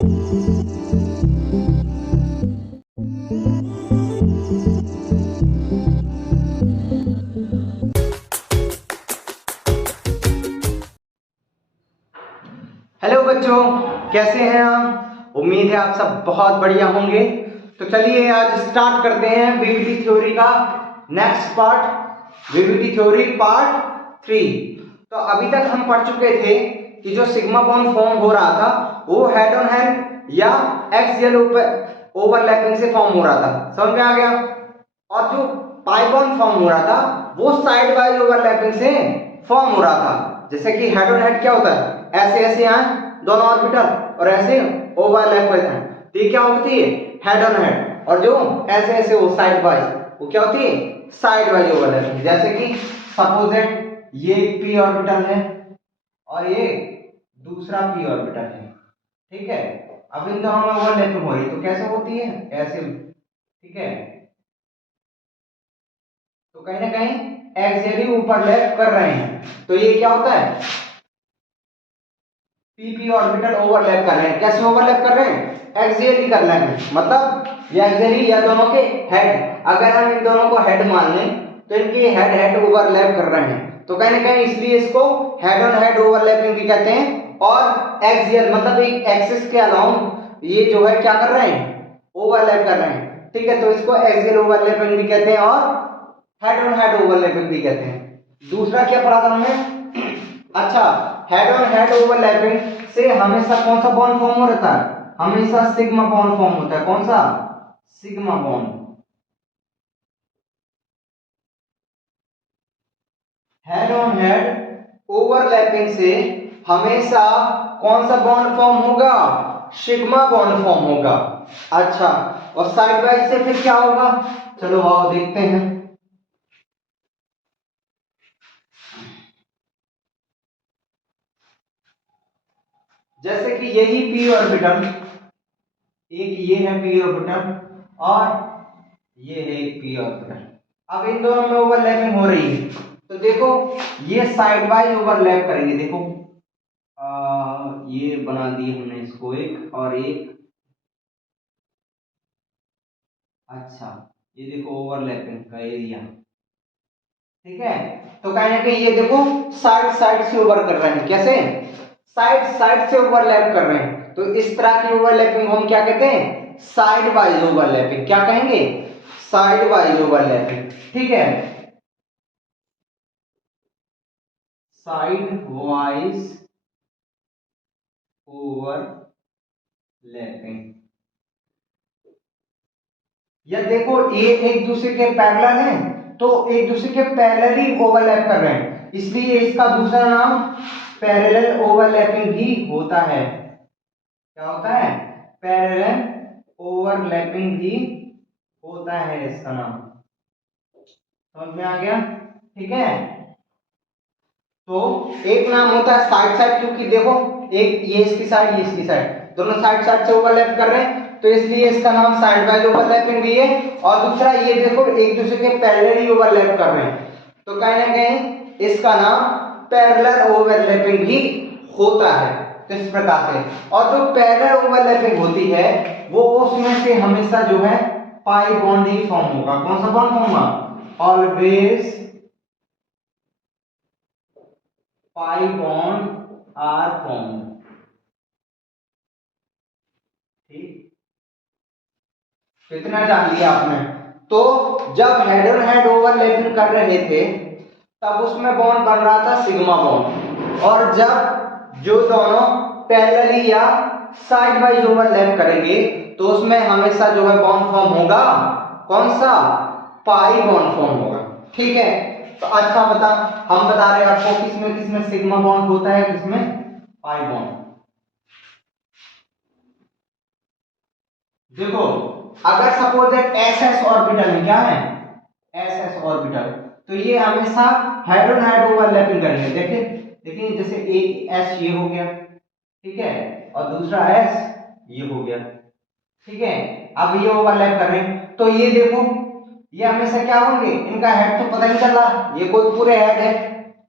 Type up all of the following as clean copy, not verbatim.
Hello बच्चों, कैसे हैं आप? उम्मीद है आप सब बहुत बढ़िया होंगे। तो चलिए आज स्टार्ट करते हैं वीवीटी थ्योरी का next part, VVT theory part 3। तो अभी तक हम पढ़ चुके थे कि जो सिग्मा बॉन्ड फॉर्म हो रहा था वो हेड ऑन हेड या एक्सियल ओवरलैपिंग से फॉर्म हो रहा था, समझ में आ गया। और जो पाई बॉन्ड फॉर्म हो रहा था वो साइड वाइज ओवरलैपिंग से फॉर्म हो रहा था। जैसे कि हेड ऑन हेड क्या होता है, ऐसे ऐसे आए दोनों ऑर्बिटल और ऐसे ओवरलैप करते हैं, तो ये क्या होती है, हेड ऑन हेड। और जो ऐसे ऐसे वो साइड वाइज, वो क्या होती है, साइड वाइज ओवरलैपिंग। जैसे कि सपोज दैट ये पी ऑर्बिटल है और ये दूसरा पी ऑर्बिटल है, ठीक है। अब इन दोनों में ओवरलैपिंग हो रही है तो कैसे होती है, ऐसे, ठीक है। तो कहीं ना कहीं एक्सियली ओवरलैप कर रहे हैं, तो ये क्या होता है, पी ऑर्बिटल ओवरलैप कर रहे हैं। कैसे ओवरलैप कर रहे हैं, एक्सियली कर रहे हैं, मतलब ये एक्सियली या दोनों के हेड, अगर हम इन दोनों को हेड मान लें तो इनके हेड हेड ओवरलैप कर रहे हैं, तो कहीं ना कहीं इसलिए इसको हेड ऑन हेड ओवरलैपिंग भी कहते हैं। और एक्सियल मतलब एक एक्सिस के अलाउंग ये जो है क्या कर रहे हैं, ओवरलैप कर रहे हैं, ठीक है। तो इसको एक्सियल ओवरलैपिंग भी कहते हैं और हेड ऑन हेड ओवरलैपिंग भी कहते हैं। दूसरा क्या पढ़ा था हमने, अच्छा, हेड ऑन हेड ओवरलैपिंग से हमेशा कौन सा बॉन्ड फॉर्म हो रहता है, हमेशा सिग्मा बॉन्ड फॉर्म होता है। कौन सा, sigma bond. Head on head overlapping से हमेशा कौन सा बॉन्ड फॉर्म होगा, सिग्मा बॉन्ड फॉर्म होगा। अच्छा, और साइड वाइज से फिर क्या होगा, चलो आओ देखते हैं। जैसे कि यही पी ऑर्बिटल, एक ये है पी ऑर्बिटल और ये है एक पी ऑर्बिटल। अब इन दोनों में ओवरलैपिंग हो रही है, तो देखो ये साइड वाइज ओवरलैप करेंगे। देखो ये बना दिए हमने इसको एक और एक, अच्छा, ये देखो ओवरलैपिंग का एरिया, ठीक है। तो कहीं ना कहीं ये देखो साइड साइड से ओवर कर रहे हैं, कैसे, साइड साइड से ओवरलैप कर रहे हैं। तो इस तरह की ओवरलैपिंग हम क्या कहते हैं, साइड वाइज ओवरलैपिंग। क्या कहेंगे, साइड वाइज ओवरलैपिंग, ठीक है, साइड वाइज ओवरलैपिंग। या देखो ये एक दूसरे के पैरेलल हैं, तो एक दूसरे के पैरेलल ही ओवरलैप कर रहे हैं, इसलिए इसका दूसरा नाम पैरेलल ओवरलैपिंग भी होता है। क्या होता है, पैरेलल ओवरलैपिंग भी होता है इसका नाम, समझ में आ गया, ठीक है। तो एक नाम होता है साइड साइड, क्योंकि देखो एक ये इसकी साइड ये इसकी साइड, दोनों साइड साइड से ओवरलैप कर रहे हैं, तो इसलिए इसका नाम साइड वाइज ओवरलैपिंग भी है। और दूसरा ये देखो एक दूसरे के पैरेलल ही ओवरलैप कर रहे हैं, तो कहीं ना कहीं इसका नाम पैरेलल ओवरलैपिंग भी होता है। तो इस प्रकार से, और जो पैरेलल ओवरलैपिंग होती है वो उसमें से हमेशा जो है पाई बॉन्ड ही फॉर्म होगा। कौन सा बॉन्ड फॉर्म होगा, always pi bond are form, ठीक, कितना जान लिया आपने। तो जब हेड ऑन हेड ओवरलैपिंग कर रहे थे तब उसमें बॉन्ड बन रहा था सिग्मा बॉन्ड, और जब जो दोनों पैरेलली या साइड वाइज ओवरलैप करेंगे तो उसमें हमेशा जो है बॉन्ड फॉर्म होगा, कौन सा, पाई बॉन्ड फॉर्म होगा, ठीक है। तो अच्छा बता, हम बता रहे हैं आपको किसमें किसमें सिग्मा बॉन्ड होता है, किसमें पाई बॉन्ड। देखो अगर suppose that S S orbital में क्या है, एस एस ऑर्बिटल, तो ये हमेशा हेड ऑन हेड ओवरलैपिंग करेंगे। देखिए देखिए, जैसे एक एस ये हो गया, ठीक है, और दूसरा एस ये हो गया, ठीक है। अब ये ओवरलैप कर रहे हैं, तो ये देखो ये हमेशा क्या होंगे, इनका हेड तो पता नहीं चल रहा, ये कोई पूरे हेड है,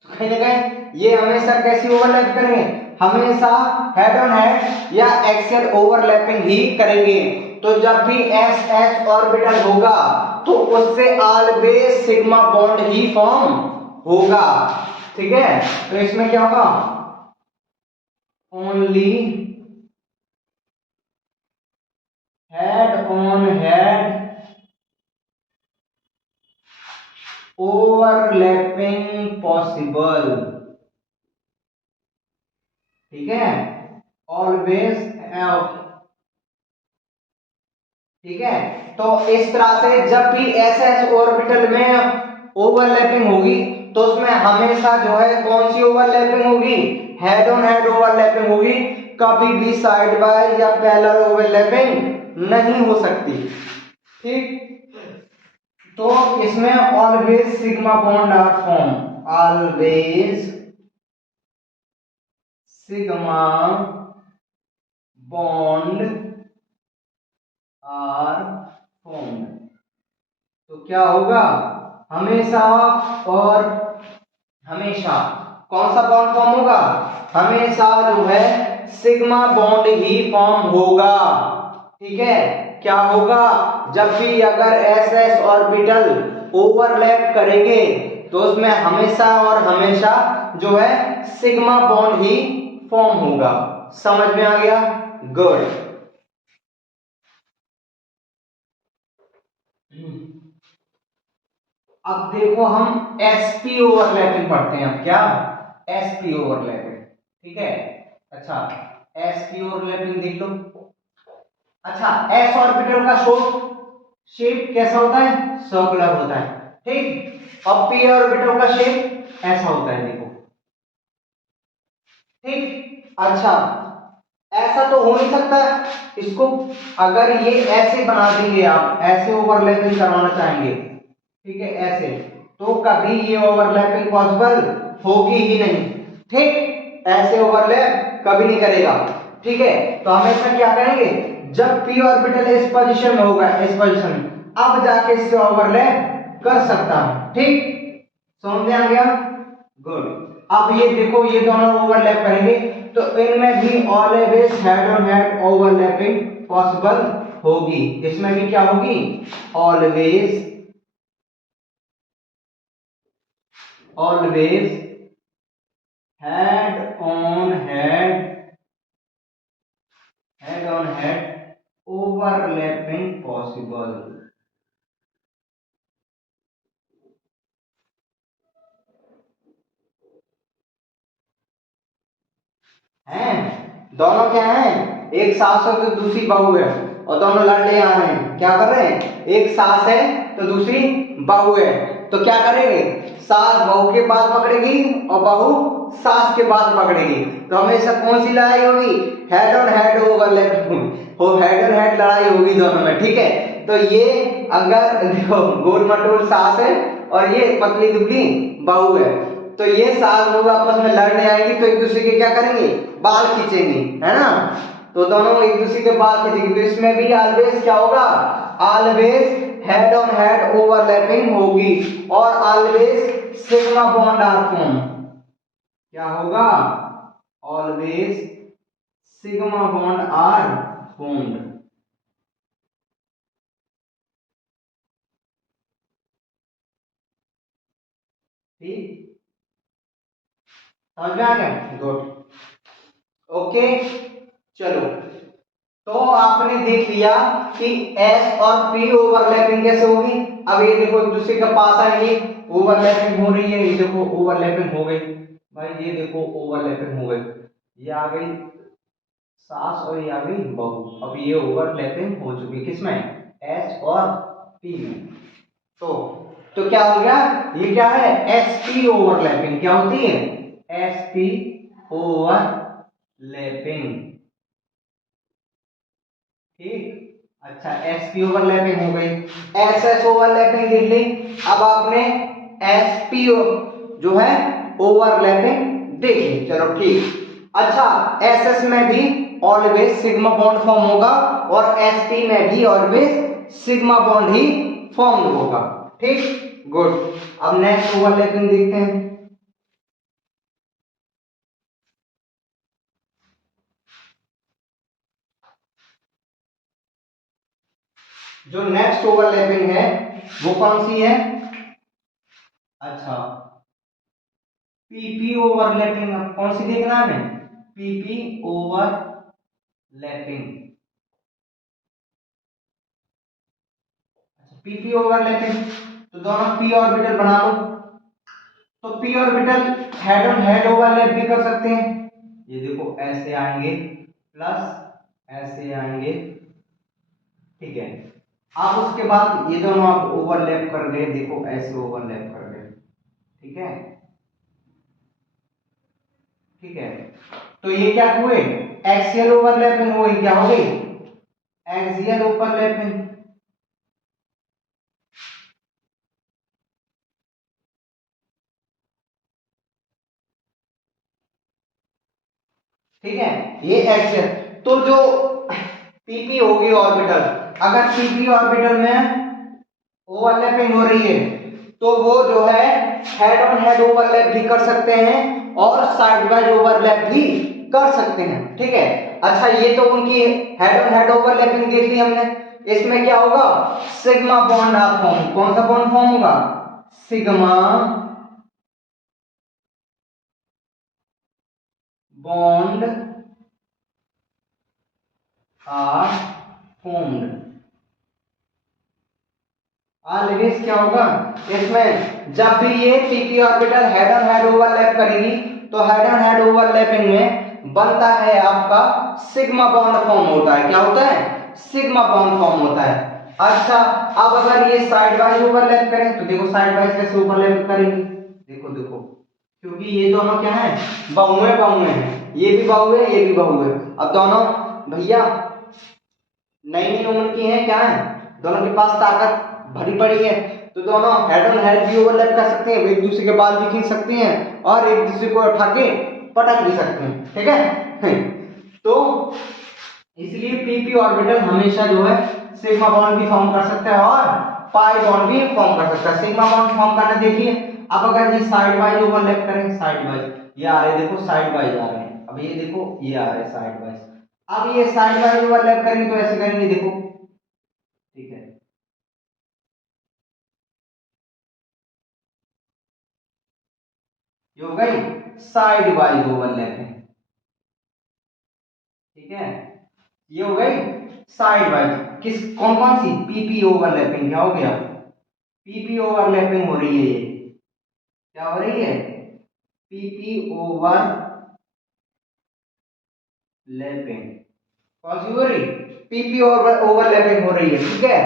तो कहीं ना कहीं ये हमेशा कैसे ओवरलैप करेंगे, हमेशा हेड ऑन हेड या एक्सियल ओवरलैपिंग ही करेंगे। तो जब भी एस एस ऑर्बिटल होगा तो उससे ऑलवेज सिग्मा बॉन्ड ही फॉर्म होगा। ठीक है, तो इसमें क्या होगा, only head on head overlapping possible. ठीक है, ऑलवेज, ठीक है। तो इस तरह से जब भी एस एस ऑर्बिटल में ओवरलैपिंग होगी तो उसमें हमेशा जो है कौन सी ओवरलैपिंग होगी, हेड ऑन हेड ओवरलैपिंग होगी, कभी भी साइड बाय या पैरेलल ओवरलैपिंग नहीं हो सकती। ठीक, तो इसमें always sigma bond are form, always sigma bond are form. तो क्या होगा, हमेशा और हमेशा कौन सा बॉन्ड फॉर्म होगा, हमेशा जो है सिग्मा बॉन्ड ही फॉर्म होगा। ठीक है, क्या होगा, जब भी अगर एस एस ऑर्बिटल ओवरलैप करेंगे तो उसमें हमेशा और हमेशा जो है सिग्मा बॉन्ड ही फॉर्म होगा। समझ में आ गया, गुड। अब देखो हम sp ओवरलैपिंग पढ़ते हैं। अब क्या, sp ओवरलैपिंग। ठीक है, अच्छा sp ओवरलैपिंग देख लो। अच्छा, s ऑर्बिटल का शेप कैसा होता है, सर्कुलर होता है। ठीक, और p ऑर्बिटल का शेप ऐसा होता है, देखो। ठीक, अच्छा ऐसा तो हो नहीं सकता, इसको अगर ये ऐसे बना देंगे, आप ऐसे ओवरलैपिंग करवाना चाहेंगे, ठीक है, ऐसे, तो कभी ये ओवरलैपिंग पॉसिबल होगी ही नहीं। ठीक, ऐसे ओवरलैप कभी नहीं करेगा। ठीक है, तो हमेशा क्या करेंगे, जब p ऑर्बिटल इस पोजीशन में होगा, इस पोजीशन में, अब जाके इससे ओवरलैप कर सकता है। ठीक, समझ में आ गया, गुड। अब ये देखो, ये दोनों ओवरलैप करेंगे तो इनमें भी always head on head overlapping possible होगी। इसमें भी क्या होगी, always head on head overlapping possible. हैं, दोनों क्या हैं, एक सास है तो दूसरी बहू है, और दोनों लड़ने आ रहे हैं। क्या कर रहे हैं, एक सास है तो दूसरी बहू है, तो क्या करेंगे, सास बहू के बाल पकड़ेगी और बहू सास के बाल पकड़ेगी। तो हमेशा कौन सी लड़ाई होगी, हेड ऑन हेड ओवरलैप, वो हेड ऑन हेड लड़ाई होगी दोनों में। ठीक है, तो ये अगर देखो गोल मटोल सास है और ये पतली दुबली बहू है, तो ये सास लोग आपस में लड़ने आएंगी तो एक दूसरे के क्या करेंगे, बाल खींचेंगी, है ना। तो दोनों एक दूसरे के बाल खींचेंगे, तो इसमें भी ऑलवेज क्या होगा, always head on head overlapping होगी और always sigma bond are form. क्या होगा, always sigma bond are formed. ठीक, समझ में आ गया, गुड, ओके। चलो, तो आपने देख लिया कि S और P ओवरलैपिंग कैसे होगी। अब ये देखो एक दूसरे के पास आएंगे, ओवरलैपिंग हो रही है, ये देखो ओवरलैपिंग हो गई भाई, ये देखो ओवरलैपिंग हो गई, ये आ गई सास और ये आ गई बहू। अब ये ओवरलैपिंग हो चुकी किसमें, S और P में। तो क्या हो गया, ये क्या है, SP ओवरलैपिंग। क्या होती है, SP ओवरलैपिंग। ठीक, अच्छा SP ओवरलैपिंग हो गई, SS ओवरलैपिंग देख ली। अब आपने SP जो है ओवरलैपिंग देख ली, चलो ठीक। अच्छा, SS में भी ऑलवेज सिग्मा बॉन्ड फॉर्म होगा और SP में भी ऑलवेज सिग्मा बॉन्ड ही फॉर्म होगा। ठीक, गुड। अब नेक्स्ट ओवरलैपिंग देखते हैं। जो नेक्स्ट ओवरलैपिंग है वो कौन सी है? अच्छा, पीपी ओवरलैपिंग कौन सी देखना है हमें? PP overlapping. अच्छा, पीपी ओवरलैपिंग, तो दोनों पी ऑर्बिटल बना लो। तो P orbital head on head overlap भी कर सकते हैं। ये देखो ऐसे आएंगे प्लस ऐसे आएंगे, ठीक है। अब उसके बाद ये दोनों आप ओवरलैप कर रहे, देखो ऐसे ओवरलैप कर रहे, ठीक है, ठीक है। तो ये क्या हुए? एक्सियल ओवरलैपिंग हुई, क्या हो गई? Axial overlapping. ठीक है, ये एक्सियल। तो जो पीपी होगी ऑर्बिटल, अगर पीपी ऑर्बिटल में ओवरलैपिंग हो रही है तो वो जो है हेड ऑन हेड ओवरलैप भी कर सकते हैं और साइड वाइज ओवरलैप भी कर सकते हैं, ठीक है। अच्छा, ये तो उनकी हेड ऑन हेड ओवरलैपिंग देख ली हमने। इसमें क्या होगा? Sigma bond form. कौन सा बॉन्ड फॉर्म होगा? Sigma bond are formed. Always क्या होगा इसमें? जब भी ये P P orbital head on head overlap करेगी तो हेड ऑन हेड ओवरलैपिंग में बनता है आपका सिग्मा बॉन्ड फॉर्म होता है। क्या होता है? सिग्मा बॉन्ड फॉर्म होता है। अच्छा, अब अगर ये साइड वाइज ओवरलैप करें तो देखो साइड वाइज कैसे ओवरलैप करेंगे, देखो देखो, क्योंकि ये दोनों क्या है? बहुए बहुए हैं, ये भी बहु है ये भी बहु है। अब दोनों भैया नई नई उम्र की हैं, क्या है, दोनों के पास ताकत भरी पड़ी है, तो दोनों हेड ऑन हेड भी ओवरलैप कर सकते हैं, एक दूसरे के बाल भी खींच सकते हैं और एक दूसरे को उठा के पटक भी सकते हैं, ठीक है। तो इसलिए पीपी ऑर्बिटल हमेशा जो है सिग्मा बॉन्ड भी फॉर्म कर सकता है और पाई बॉन्ड भी फॉर्म कर सकता है। सिग्मा बॉन्ड फॉर्म करना देखिए, अब अगर ये साइड वाइज ओवरलैप करें, साइड वाइज ये आ रहे, देखो साइड वाइज आ रहे हैं, अब ये देखो ये आ रहे साइड वाइज, अब ये साइड वाइज ओवरलैप करेंगे तो ऐसे करेंगे, देखो, ठीक है। ये हो गई साइड वाइज ओवरलैपिंग, ठीक है। ये हो गई साइड वाइज, किस कौन कौन सी? PP overlapping. क्या हो गया? पीपी ओवरलैपिंग हो रही है, ये क्या हो रही है? PP overlapping. कौन सी हो रही? पीपी ओवरलैपिंग हो रही है, ठीक है।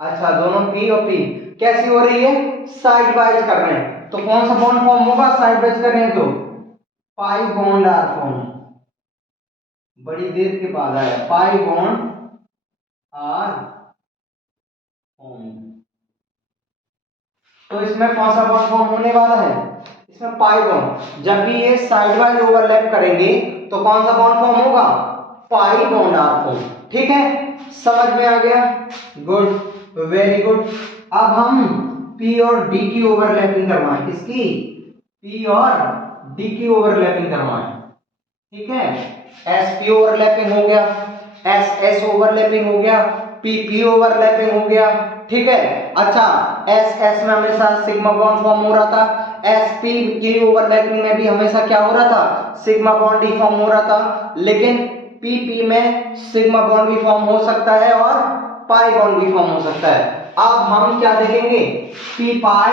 अच्छा, दोनों पी और पी कैसी हो रही है? साइड वाइज कर रहे हैं, तो कौन सा बॉन्ड फॉर्म होगा साइड वाइज कर रहे हैं तो? Pi bond are form. बड़ी देर के बाद आया, पाई बॉन्ड आर फॉर्म। तो इसमें कौन सा बॉन्ड फॉर्म होने वाला है? इसमें पाई बॉन्ड। जब भी ये साइड वाइज ओवरलैप करेंगे तो कौन सा बॉन्ड फॉर्म होगा? पाई बॉन्ड आर फॉर्म, ठीक है। समझ में आ गया? Good, very good. अब हम पी और डी की ओवरलैपिंग करवाएं, किसकी? पी और डी की ओवरलैपिंग करवाएं, ठीक है। एस पी ओवरलैपिंग हो गया, एस एस ओवरलैपिंग हो गया, पी पी ओवरलैपिंग हो गया, ठीक है। अच्छा, एस एस में हमेशा सिग्मा बॉन्ड फॉर्म हो रहा था, एस पी की ओवरलैपिंग में भी हमेशा क्या हो रहा था? सिग्मा बॉन्ड ही फॉर्म हो रहा था, लेकिन पी पी में सिग्मा बॉन्ड भी फॉर्म हो सकता है और पाई बॉन्ड भी फॉर्म हो सकता है। अब हम क्या देखेंगे? पी पाई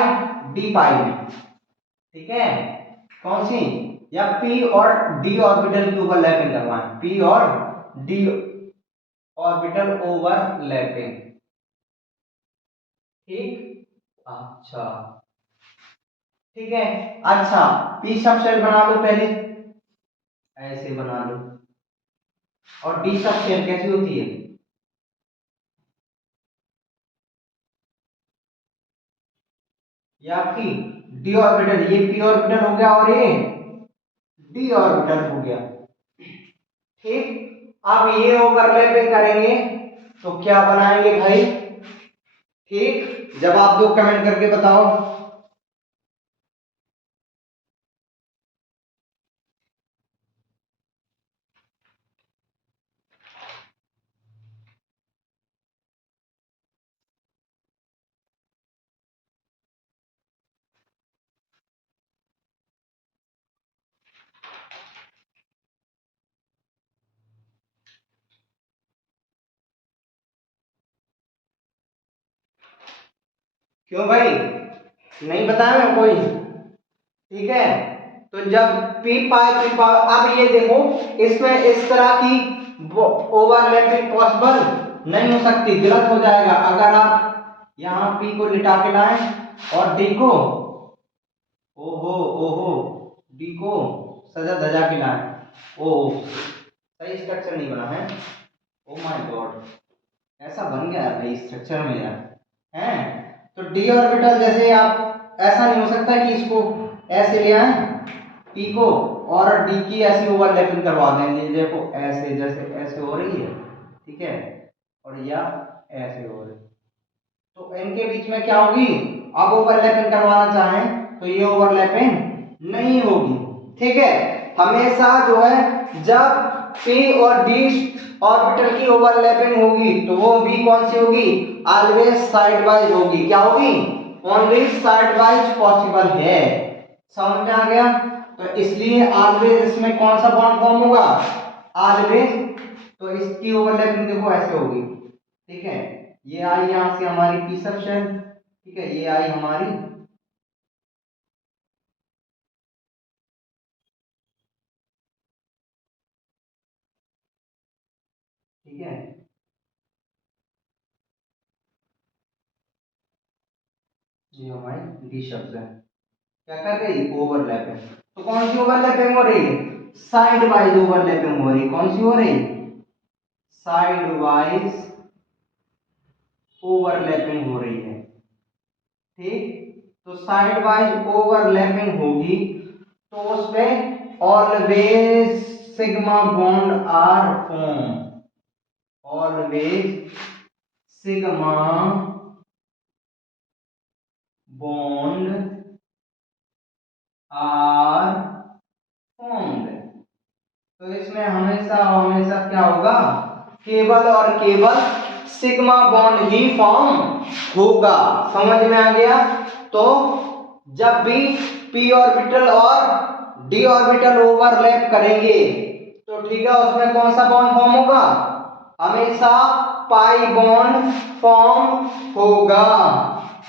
डी पाई में, ठीक है। कौन सी? या पी और डी ऑर्बिटल की ओवरलैपिंग करवाएं, पी और डी ऑर्बिटल ओवरलैपिंग, ठीक। अच्छा, ठीक है। अच्छा, पी सब शेल बना लो पहले, ऐसे बना लो। और डी सब शेल कैसी होती है? ये आपकी डी ऑर्बिटल, ये पी ऑर्बिटल हो गया और ये डी ऑर्बिटल हो गया, ठीक। अब ये ओवरलैपिंग करेंगे तो क्या बनाएंगे भाई? ठीक, जवाब दो कमेंट करके बताओ। क्यों भाई, नहीं बताया मैं कोई? ठीक है, तो जब पी पाई अब ये देखो, इसमें इस तरह की ओवरलैपिंग पॉसिबल नहीं हो सकती, गलत हो जाएगा। अगर आप यहाँ पी को लिटा के लाए और डी को, ओहो ओहो, डी को सजा धजा के लाए, ओहो सही स्ट्रक्चर नहीं बना है। ओ माय गॉड, ऐसा बन गया है भाई स्ट्रक्चर में यार, है। तो डी ऑर्बिटल जैसे आप, ऐसा नहीं हो सकता कि इसको ऐसे ले आए पी को और डी की ऐसी ओवरलैपिंग करवा देंगे, देखो ऐसे, जैसे ऐसे हो रही है, ठीक है, और या ऐसे हो रही है, तो इनके बीच में क्या होगी, अब ओवरलैपिंग करवाना चाहें तो ये ओवरलैपिंग नहीं होगी। ठीक है, हमेशा जो है जब पी और डी ऑर्बिटल की ओवरलैपिंग होगी तो वो भी कौन सी होगी, ऑलवेज साइड वाइज होगी। क्या होगी, ओनली साइड वाइज पॉसिबल है। समझ में आ गया? तो इसलिए ऑलवेज इसमें कौन सा बॉन्ड फॉर्म होगा, ऑलवेज। तो इसकी ओवरलैपिंग देखो ऐसे होगी, ठीक है, ये आई यहां से हमारी पी सेक्शन, ठीक है, ये आई हमारी, ठीक है, ये हमारी डी शब्द है। क्या कर रही, ओवरलैपिंग। तो कौन सी ओवरलैपिंग हो रही है, साइड वाइज ओवरलैपिंग हो रही। कौन सी हो रही, साइड वाइज ओवरलैपिंग हो रही है। ठीक, तो साइड वाइज ओवरलैपिंग होगी तो उसमें always sigma bond are form, always sigma bond are formed. तो इसमें हमेशा हमेशा क्या होगा, केवल और केवल सिग्मा बॉन्ड ही फॉर्म होगा। समझ में आ गया? तो जब भी पी ऑर्बिटल और डी ऑर्बिटल ओवरलैप करेंगे तो ठीक है, उसमें कौन सा बॉन्ड फॉर्म होगा, हमेशा पाई बॉन्ड फॉर्म होगा।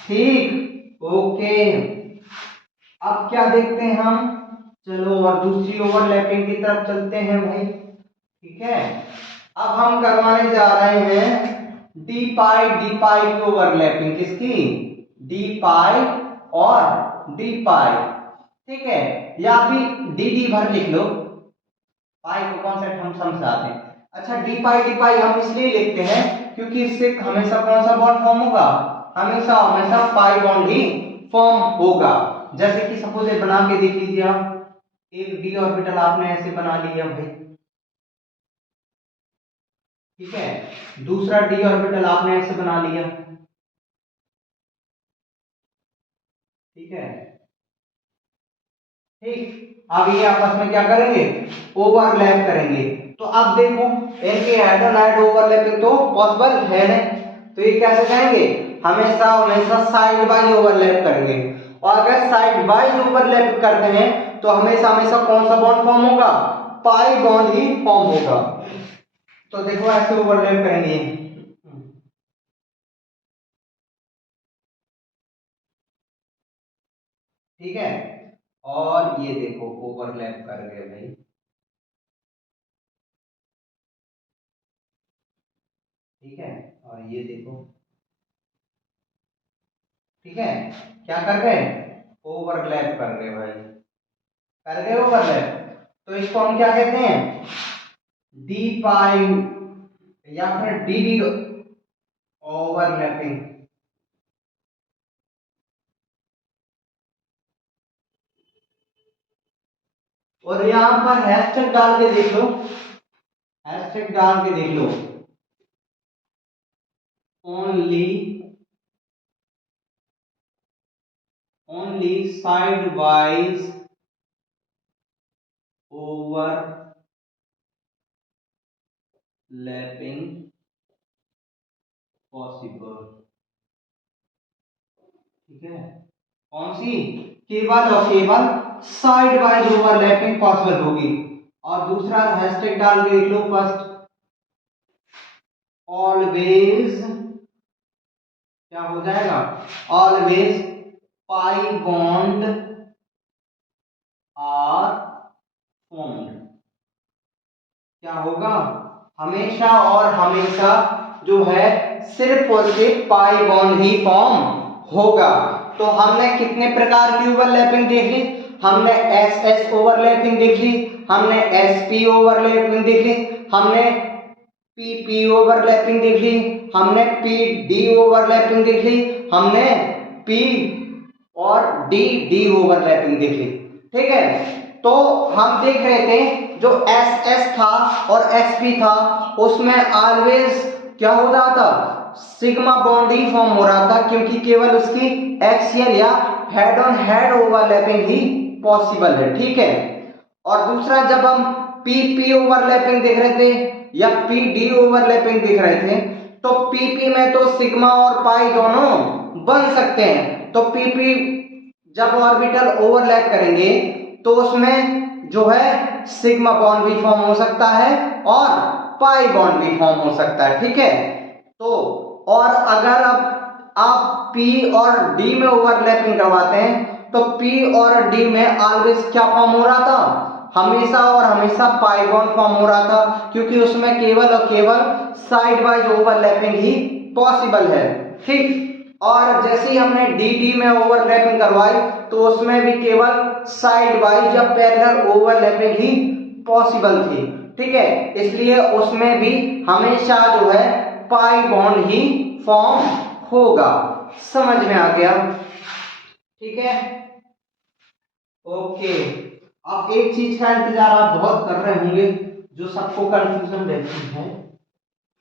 ठीक, ओके। अब क्या देखते हैं हम, चलो और दूसरी ओवरलैपिंग की तरफ चलते हैं भाई। ठीक है, अब हम करवाने जा रहे हैं डी पाई की ओवरलैपिंग, किसकी, डी पाई और डी पाई। ठीक है, या भी डी डी भर लिख लो, पाई को कॉन्सेप्ट हम समझाते हैं। अच्छा, डी पाई हम इसलिए लिखते हैं क्योंकि इससे हमेशा कौन सा बॉन्ड फॉर्म होगा, हमेशा हमेशा पाई बॉन्ड ही फॉर्म होगा। जैसे कि सपोज बना के देख लीजिए आप, एक डी ऑर्बिटल आपने ऐसे बना लिया भाई, ठीक है, दूसरा डी ऑर्बिटल आपने ऐसे बना लिया, ठीक है, ठीक। अब ये आपस में क्या करेंगे, ओवरलैप करेंगे। तो अब देखो, इनके हेड ऑन हेड ओवरलैपिंग तो पॉसिबल है नहीं, तो ये कैसे करेंगे, हमेशा हमेशा साइड बाय ओवरलैप करेंगे। और अगर साइड बाय ओवरलैप करते हैं तो हमेशा हमेशा कौन सा बॉन्ड फॉर्म होगा, पाई बॉन्ड ही फॉर्म होगा। तो देखो ऐसे ओवरलैप करेंगे, ठीक है, और ये देखो ओवरलैप कर गए भाई, ठीक है, और ये देखो, ठीक है, क्या कर रहे हैं, ओवरलैप कर रहे भाई, कर गए ओवरलैप। तो इसको हम क्या कहते हैं, डी पाई या फिर डी डी ओवरलैपिंग। और यहां पर हैशटैग डाल के देख लो, हैशटैग डाल के देख लो, only only sidewise overlapping possible. ठीक है, कौन सी, केवल और केवल साइड वाइज ओवरलैपिंग पॉसिबल होगी। और दूसरा हैशटैग डाल के लिख लो, फर्स्ट ऑलवेज क्या हो जाएगा, always pi bond are formed. क्या होगा, हमेशा और हमेशा जो है सिर्फ और सिर्फ पाई बॉन्ड ही फॉर्म होगा। तो हमने कितने प्रकार की ओवरलैपिंग देख ली, हमने एस एस ओवरलैपिंग देख ली, हमने एस पी ओवरलैपिंग देख ली, हमने पी पी ओवरलैपिंग देख ली, हमने पी डी ओवरलैपिंग देख ली, हमने पी और डी डी ओवरलैपिंग देख ली। ठीक है, तो हम देख रहे थे जो एस एस था और एस पी था उसमें ऑलवेज क्या हो रहा था, सिग्मा बॉन्ड ही फॉर्म हो रहा था, क्योंकि केवल उसकी एक्सियल या head on head overlapping he possible है। ठीक है, और दूसरा जब हम पी पी ओवरलैपिंग देख रहे थे या पी डी ओवरलैपिंग देख रहे थे, तो पी पी में तो सिग्मा और पाई दोनों बन सकते हैं। तो पी पी जब ऑर्बिटल ओवरलैप करेंगे तो उसमें जो है सिग्मा बॉन्ड भी फॉर्म हो सकता है और पाई बॉन्ड भी फॉर्म हो सकता है। ठीक है, तो और अगर अब आप P और D में ओवरलैपिंग करवाते हैं तो P और D में ऑलवेज क्या फॉर्म हो रहा था, हमेशा और हमेशा पाई बॉन्ड फॉर्म हो रहा था, क्योंकि उसमें केवल और केवल साइड वाइज ओवरलैपिंग ही पॉसिबल है। ठीक, और जैसे ही हमने डी डी में ओवरलैपिंग करवाई तो उसमें भी केवल साइड वाइज या पैरेलल ओवरलैपिंग ही पॉसिबल थी। ठीक है, इसलिए उसमें भी हमेशा जो है पाई बॉन्ड ही फॉर्म होगा। समझ में आ गया? ठीक है, ओके। अब एक चीज का इंतजार आप बहुत कर रहे होंगे जो सबको कंफ्यूजन रहती है,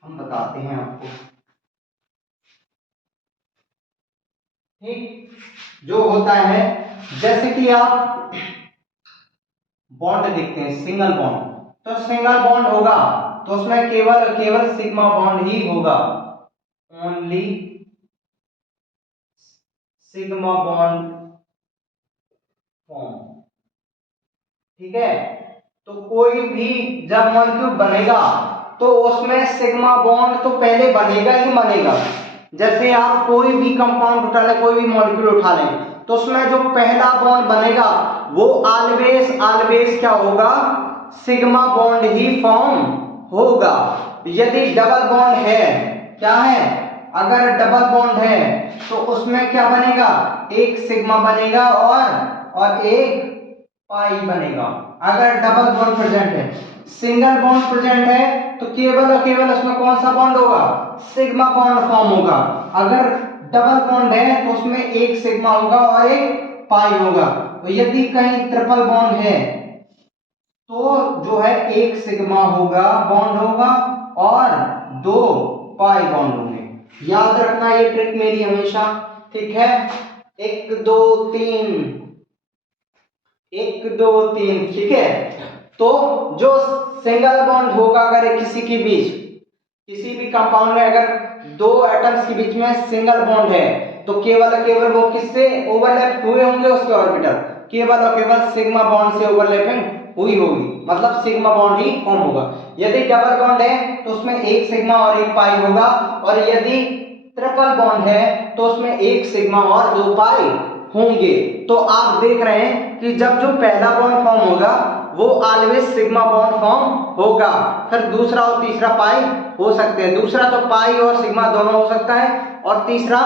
हम बताते हैं आपको। ठीक, जो होता है जैसे कि आप बॉन्ड देखते हैं सिंगल बॉन्ड, तो सिंगल बॉन्ड होगा तो उसमें केवल केवल सिग्मा बॉन्ड ही होगा, ओनली सिग्मा बॉन्ड फॉर्म। ठीक है, तो कोई भी जब मॉलिक्यूल बनेगा तो उसमें सिग्मा बॉन्ड तो पहले बनेगा ही बनेगा। जैसे आप कोई भी कंपाउंड उठा लें, कोई भी मॉलिक्यूल उठा लें, तो उसमें जो पहला बॉन्ड बनेगा वो ऑलवेज ऑलवेज क्या होगा, सिग्मा बॉन्ड ही फॉर्म होगा। यदि डबल बॉन्ड है, क्या है, अगर डबल बॉन्ड है तो उसमें क्या बनेगा, एक सिग्मा बनेगा और एक पाई बनेगा। अगर डबल बॉन्ड प्रेजेंट है, सिंगल बॉन्ड प्रेजेंट है तो केवल और केवल उसमें कौन सा बॉन्ड होगा, सिग्मा बॉन्ड फॉर्म होगा। अगर डबल बॉन्ड है तो उसमें एक सिग्मा होगा और एक पाई होगा। तो यदि कहीं ट्रिपल बॉन्ड है तो जो है एक सिग्मा होगा, बॉन्ड होगा, और दो पाई बॉन्ड होंगे। याद रखना ये ट्रिक मेरी हमेशा। ठीक है, 1 2 3, 1 2 3। ठीक है, तो जो सिंगल बॉन्ड होगा अगर किसी के बीच, किसी भी कंपाउंड में अगर दो एटम्स के बीच में सिंगल बॉन्ड है तो केवल केवल वो किससे ओवरलैप हुए होंगे, उसके ऑर्बिटल केवल और केवल सिग्मा बॉन्ड से ओवरलैपिंग हुई होगी, मतलब सिग्मा बॉन्ड ही फॉर्म होगा। यदि डबल बॉन्ड है तो उसमें एक सिग्मा और एक पाई होगा, और यदि ट्रिपल बॉन्ड है तो उसमें एक सिग्मा और दो पाई होंगे। तो आप देख रहे हैं कि जब जो पहला बॉन्ड फॉर्म होगा वो ऑलवेज सिग्मा बॉन्ड फॉर्म होगा, फिर दूसरा और तीसरा पाई हो सकते हैं, दूसरा तो पाई और सिग्मा दोनों हो सकता है, और तीसरा,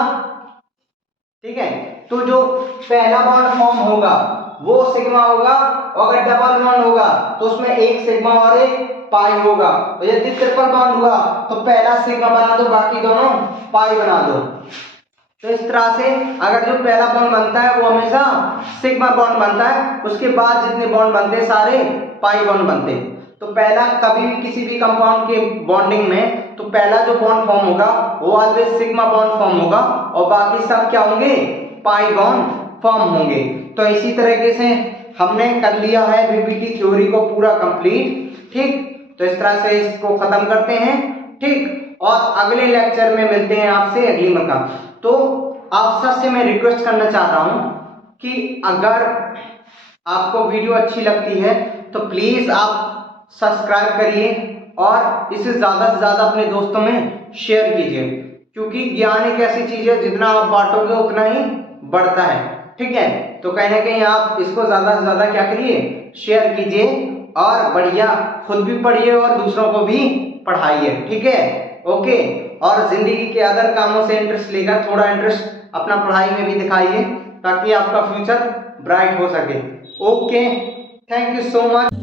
ठीक है, तो जो पहला बॉन्ड फॉर्म होगा वो सिग्मा होगा, और अगर डबल बॉन्ड होगा तो उसमें एक सिग्मा और एक पाई होगा। तो यदि ट्रिपल बॉन्ड हुआ तो पहला सिग्मा बना दो, बाकी दोनों पाई बना दो। तो इस तरह से अगर जो पहला बॉन्ड बनता है वो हमेशा सिग्मा बॉन्ड बनता है, उसके बाद जितने बॉन्ड बनते हैं सारे पाई बॉन्ड बनते हैं। तो पहला कभी भी किसी भी कंपाउंड के बॉन्डिंग में तो पहला जो बॉन्ड फॉर्म होगा वो ऑलवेज सिग्मा बॉन्ड फॉर्म होगा, और बाकी सब क्या होंगे, पाई बॉन्ड फॉर्म होंगे। तो इसी तरीके से हमने कर लिया है वीबीटी थ्योरी को पूरा कंप्लीट। ठीक, तो इस तरह से इसको खत्म करते हैं। ठीक, और अगले लेक्चर में मिलते हैं आपसे अगली मकाम। तो आप सबसे मैं रिक्वेस्ट करना चाहता हूं कि अगर आपको वीडियो अच्छी लगती है तो प्लीज आप सब्सक्राइब करिए और इसे ज्यादा से ज्यादा अपने दोस्तों में शेयर कीजिए। क्योंकि ज्ञान एक ऐसी चीज है जितना आप बांटोगे उतना ही बढ़ता है। ठीक है, तो कहीं ना कहीं आप इसको ज्यादा से ज्यादा क्या करिए, शेयर कीजिए और बढ़िया खुद भी पढ़िए और दूसरों को भी पढ़ाइए। ठीक है, ओके। और जिंदगी के अदर कामों से इंटरेस्ट लेकर थोड़ा इंटरेस्ट अपना पढ़ाई में भी दिखाइए ताकि आपका फ्यूचर ब्राइट हो सके। Okay, thank you so much.